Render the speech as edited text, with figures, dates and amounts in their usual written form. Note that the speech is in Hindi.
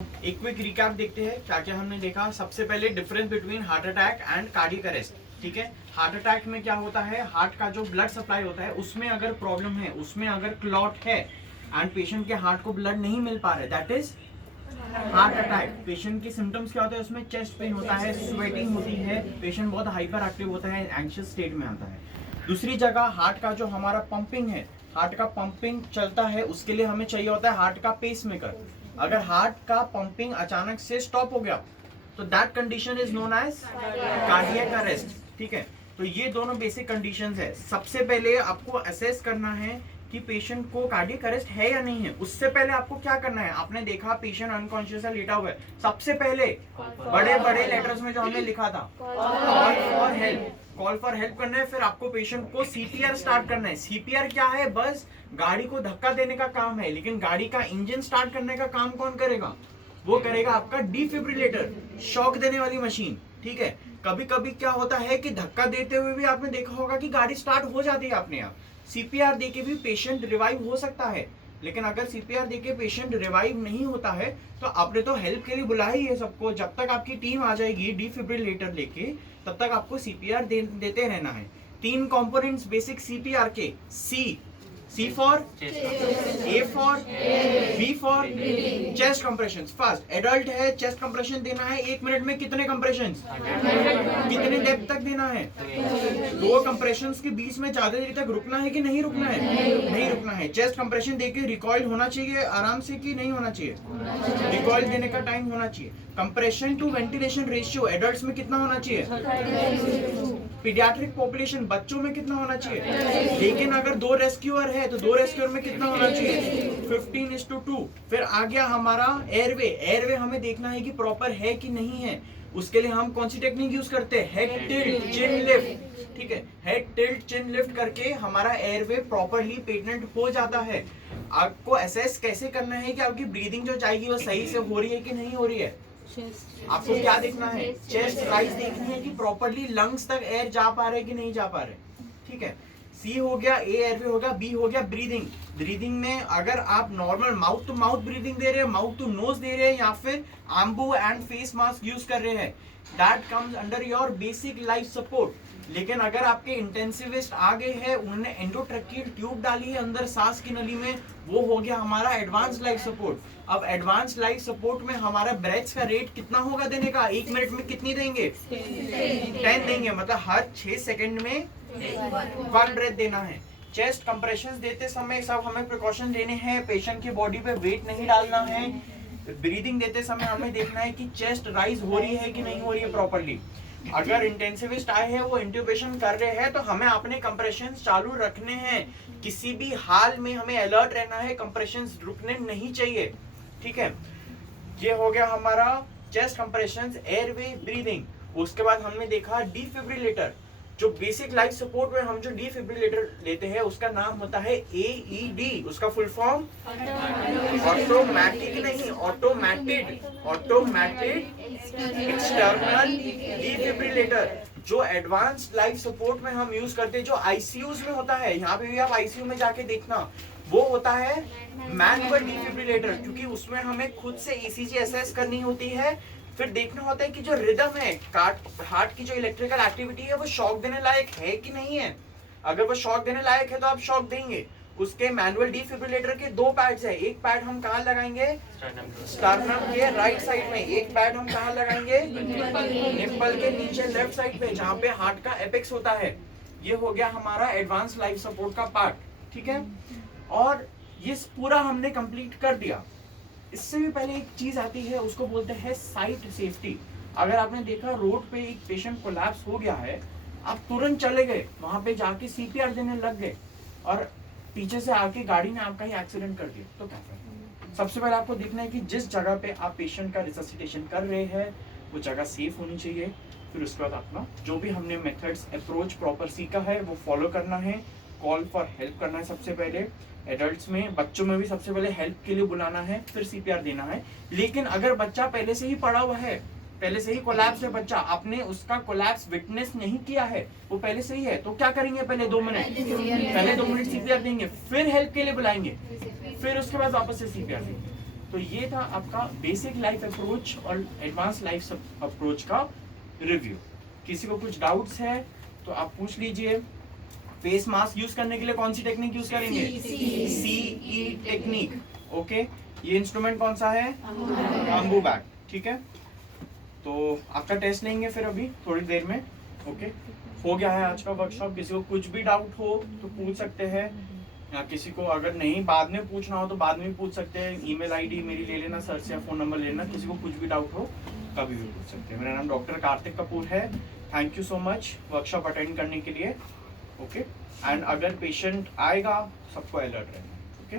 एक क्विक रिकैप देखते हैं क्या क्या हमने देखा। सबसे पहले difference between heart attack and cardiac arrest. ठीक है, हार्ट अटैक में क्या होता है, हार्ट का जो ब्लड सप्लाई होता है उसमें अगर प्रॉब्लम है, उसमें अगर क्लॉट है एंड पेशेंट के हार्ट को ब्लड नहीं मिल पा रहा है, that is heart attack. Patient के सिम्टम्स क्या होते हैं, उसमें चेस्ट पेन होता है, स्वेटिंग होती है, पेशेंट बहुत हाइपर एक्टिव होता है, एंग्शियस स्टेट में आता है। दूसरी जगह हार्ट का जो हमारा पंपिंग है, हार्ट का पंपिंग चलता है, उसके लिए हमें चाहिए होता है हार्ट का पेसमेकर। अगर हार्ट का पंपिंग अचानक से स्टॉप हो गया तो that condition is known as cardiac arrest. ठीक है, तो ये दोनों बेसिक कंडीशंस है। सबसे पहले आपको असेस करना है कि पेशेंट को कार्डियक अरेस्ट है या नहीं है। उससे पहले आपको क्या करना है, आपने देखा पेशेंट अनकॉन्शियस है, लेटा हुआ है, सबसे पहले बड़े बड़े लेटर्स में जो हमने लिखा था call for help, call for help करना है। फिर आपको पेशेंट को सीपीआर स्टार्ट करना है। सीपीआर क्या है, बस गाड़ी को धक्का देने का काम है, लेकिन गाड़ी का इंजन स्टार्ट करने का काम कौन करेगा, वो करेगा आपका डिफिब्रिलेटर, शॉक देने वाली मशीन। ठीक है, कभी कभी क्या होता है कि धक्का देते हुए भी आपने देखा होगा कि गाड़ी स्टार्ट हो जाती है अपने आप। सीपीआर देके भी पेशेंट रिवाइव हो सकता है, लेकिन अगर सीपीआर देके पेशेंट रिवाइव नहीं होता है तो आपने तो हेल्प के लिए बुलाया ही है सबको। जब तक आपकी टीम आ जाएगी डिफिब्रिलेटर लेके, तब तक आपको सीपीआर देते रहना है। 3 कंपोनेंट्स बेसिक सीपीआर के, C for A for B for chest compression. First adult है, चेस्ट कंप्रेशन देना है 1 मिनट में कितने कंप्रेशन, कितने डेप्थ तक देना है, 2 कंप्रेशन के बीच में ज्यादा देर तक रुकना है कि नहीं रुकना है, नहीं रुकना है। चेस्ट कंप्रेशन देके रिकॉइल होना चाहिए आराम से कि नहीं होना चाहिए, रिकॉइल देने का टाइम होना चाहिए। Compression to ventilation ratio adults में कितना होना चाहिए, पीडियाट्रिक पॉपुलेशन बच्चों में कितना होना चाहिए, लेकिन अगर 2 रेस्क्यूअर है तो 2 रेस्क्यूअर में कितना होना चाहिए, 15:2। फिर आ गया हमारा एयरवे। एयरवे हमें देखना है कि प्रॉपर है कि नहीं है। उसके लिए हम कौन सी टेक्निक यूज करते हैं, हेड टिल्ट चिन लिफ्ट। ठीक है, हेड टिल्ट चिन लिफ्ट करके हमारा एयरवे प्रॉपरली पेटेंट हो जाता है। आपको असेस कैसे करना है कि आपकी ब्रीदिंग जो जाएगी वो सही से हो रही है कि नहीं हो रही है। आपको क्या देखना है, चेस्ट राइज देखनी है कि प्रॉपरली लंग्स तक एयर जा पा रहे कि नहीं जा पा रहे। ठीक है, सी हो गया, ए एयरवे हो गया, बी हो गया ब्रीदिंग। ब्रीदिंग में अगर आप normal mouth to mouth breathing दे रहे हैं, माउथ टू नोज दे रहे हैं, या फिर आम्बू एंड फेस मास्क यूज कर रहे हैं, that comes under your basic life support. लेकिन अगर आपके इंटेंसिविस्ट आ गए हैं, उन्होंने एंडोट्रैकियल ट्यूब डाली है अंदर सांस की नली में, वो हो गया हमारा एडवांस लाइफ सपोर्ट। अब एडवांस लाइफ सपोर्ट में हमारा ब्रेथ्स का रेट कितना होगा देने का, 1 मिनट में कितनी देंगे, 10 देंगे, मतलब हर 6 सेकंड में 1 ब्रेथ देना है। चेस्ट कंप्रेशंस देते समय सब हमें प्रिकॉशन लेने हैं, पेशेंट की बॉडी पे वेट नहीं डालना है। ब्रीदिंग देते समय हमें देखना है कि चेस्ट राइज हो रही है कि नहीं हो रही है प्रॉपरली। अगर इंटेंसिविस्ट आए हैं, वो इंट्यूबेशन कर रहे हैं, तो हमें अपने कंप्रेशन चालू रखने हैं। किसी भी हाल में हमें अलर्ट रहना है, कंप्रेशन रुकने नहीं चाहिए। ठीक है, ये हो गया हमारा चेस्ट कंप्रेशन, एयरवे, ब्रीदिंग। उसके बाद हमने देखा डिफिब्रिलेटर। जो बेसिक लाइफ सपोर्ट में हम जो डिफिब्रिलेटर लेते हैं उसका नाम होता है AED। उसका फुल फॉर्म ऑटोमेटिक नहीं, ऑटोमेटेड एक्सटर्नल डिफिब्रिलेटर। जो एडवांस लाइफ सपोर्ट में हम यूज करते हैं, जो आईसीयूज में होता है, यहाँ पे भी आप आईसीयू में जाके देखना, वो होता है मैनुअल डिफिब्रिलेटर, क्योंकि उसमें हमें खुद से ECG असेस करनी होती है। फिर देखना होता है कि जो रिदम है, हार्ट की जो इलेक्ट्रिकल एक्टिविटी है, वो शॉक देने लायक है कि नहीं है। अगर वो शॉक देने लायक है तो आप शॉक देंगे। उसके मैनुअल डिफिब्रिलेटर के 2 पैड्स है। एक पैड हम कहाँ लगाएंगे, स्टर्नम के राइट साइड में। एक पैड हम कहाँ लगाएंगे, निप्पल के नीचे लेफ्ट साइड पे, जहाँ पे हार्ट का एपेक्स होता है। ये हो गया हमारा एडवांस लाइफ सपोर्ट का पार्ट। ठीक है, और ये पूरा हमने कंप्लीट कर दिया। इससे भी पहले एक चीज आती है, उसको बोलते हैं साइट सेफ्टी। अगर आपने देखा रोड पे एक पेशेंट कोलैप्स हो गया है, आप तुरंत चले गए वहां पे, जाके सीपीआर देने लग गए, और पीछे से आके गाड़ी ने आपका ही एक्सीडेंट कर दिया, तो क्या करें। सबसे पहले आपको देखना है कि जिस जगह पे आप पेशेंट का रिससिटेशन कर रहे हैं वो जगह सेफ होनी चाहिए। फिर उसके बाद अपना जो भी हमने मेथड्स अप्रोच प्रॉपर सीखा है वो फॉलो करना है। कॉल फॉर हेल्प करना है सबसे पहले, एडल्ट्स में, बच्चों में भी सबसे पहले हेल्प के लिए बुलाना है, फिर सीपीआर देना है। लेकिन अगर बच्चा पहले से ही पड़ा हुआ है, पहले से ही कोलैप्स है बच्चा, आपने उसका कोलैप्स विटनेस नहीं किया है, वो पहले से ही है, तो क्या करेंगे, पहले 2 मिनट सीपीआर देंगे, फिर हेल्प के लिए बुलाएंगे, फिर उसके बाद वापस से सीपीआर देंगे। तो ये था आपका बेसिक लाइफ अप्रोच और एडवांस लाइफ अप्रोच का रिव्यू। किसी को कुछ डाउट्स है तो आप पूछ लीजिए। फेस मास्क यूज करने के लिए कौन सी टेक्निक यूज करेंगे? CE technique. ओके, ये इंस्ट्रूमेंट कौन सा है? Bamboo bag. ठीक है, तो आपका टेस्ट लेंगे फिर अभी थोड़ी देर में। ओके, हो गया है आज का वर्कशॉप। किसी को कुछ भी डाउट हो तो पूछ सकते हैं, या किसी को अगर नहीं बाद में पूछना हो तो बाद में भी पूछ सकते हैं। ईमेल आईडी मेरी ले लेना सर से, या फोन नंबर ले लेना। किसी को कुछ भी डाउट हो कभी भी पूछ सकते हैं। मेरा नाम डॉक्टर कार्तिक कपूर है। Thank you so much workshop attend करने के लिए। ओके, एंड अगर पेशेंट आएगा सबको अलर्ट रहना। ओके।